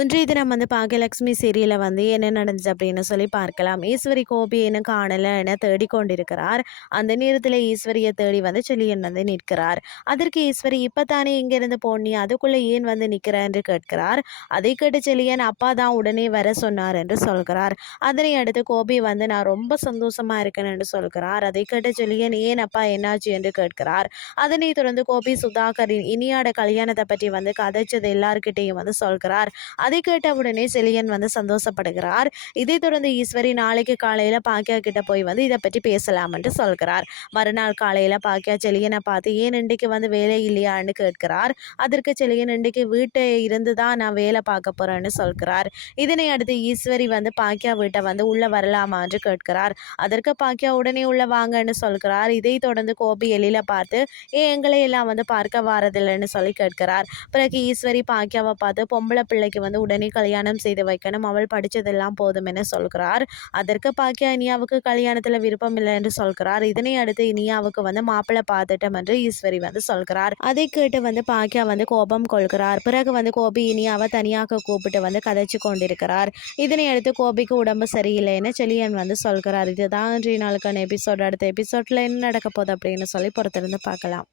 இன்றைய தினம் வந்து பாக்கியலட்சுமி சீரியலில் வந்து என்ன நடந்துச்சு அப்படின்னு சொல்லி பார்க்கலாம். ஈஸ்வரி கோபி என்ன காணலை என தேடிக்கொண்டிருக்கிறார். அந்த நேரத்தில் ஈஸ்வரியை தேடி வந்து செல்லியன் வந்து நிற்கிறார். அதற்கு ஈஸ்வரி இப்போ தானே இங்கேருந்து போனி? அதுக்குள்ளே ஏன் வந்து நிற்கிற என்று கேட்கிறார். அதை கேட்டு செல்லியன் அப்பா தான் உடனே வர சொன்னார் என்று சொல்கிறார். அதனை அடுத்து கோபி வந்து நான் ரொம்ப சந்தோஷமா இருக்கேன் என்று சொல்கிறார். அதை கேட்டு செல்லியன் ஏன் அப்பா என்னாச்சு? என்று கேட்கிறார். அதனை தொடர்ந்து கோபி சுதாகரின் இனியாட கல்யாணத்தை பற்றி வந்து கதைச்சது எல்லார்கிட்டையும் வந்து சொல்கிறார். அதை கேட்ட உடனே செலியன் வந்து சந்தோஷப்படுகிறார். இதை தொடர்ந்து ஈஸ்வரி நாளைக்கு காலையில் பாக்கியா கிட்ட போய் வந்து இதை பற்றி பேசலாம் என்று சொல்கிறார். மறுநாள் காலையில் பாக்கியா செலியனை பார்த்து ஏன் இன்றைக்கு வந்து வேலை இல்லையான்னு கேட்கிறார். அதற்கு செலியன் இன்றைக்கு வீட்டை இருந்து தான் நான் வேலை பார்க்க போகிறேன்னு சொல்கிறார். இதனை அடுத்து ஈஸ்வரி வந்து பாக்கியா வீட்டை வந்து உள்ளே வரலாமா என்று கேட்கிறார். அதற்கு பாக்கியா உடனே உள்ள வாங்கன்னு சொல்கிறார். இதை தொடர்ந்து கோபி எழில பார்த்து ஏன் எங்களை எல்லாம் வந்து பார்க்க வாரதில்லைன்னு சொல்லி கேட்கிறார். பிறகு ஈஸ்வரி பாக்கியாவை பார்த்து பொம்பளை பிள்ளைக்கு வந்து உடனே கல்யாணம் செய்து வைக்கணும். அவள் படித்ததெல்லாம் போதும் என சொல்கிறார். அதற்கு பாக்கியா இனியாவுக்கு கல்யாணத்தில் விருப்பம் இல்லை என்று சொல்கிறார். இதனை அடுத்து இனியாவுக்கு வந்து மாப்பிள்ளை பார்த்துட்டோம் என்று ஈஸ்வரி வந்து சொல்கிறார். அதை கேட்டு வந்து பாக்கியா வந்து கோபம் கொள்கிறார். பிறகு வந்து கோபி இனியாவை தனியாக கூப்பிட்டு வந்து கதைச்சு கொண்டிருக்கிறார். இதனை அடுத்து கோபிக்கு உடம்பு சரியில்லைன்னு செலியன் வந்து சொல்கிறார். இதுதான் இன்றைய நாளுக்கான எபிசோட் அடுத்த எபிசோட்ல என்ன நடக்க போகுது அப்படின்னு சொல்லி பொறுத்திருந்து பார்க்கலாம்.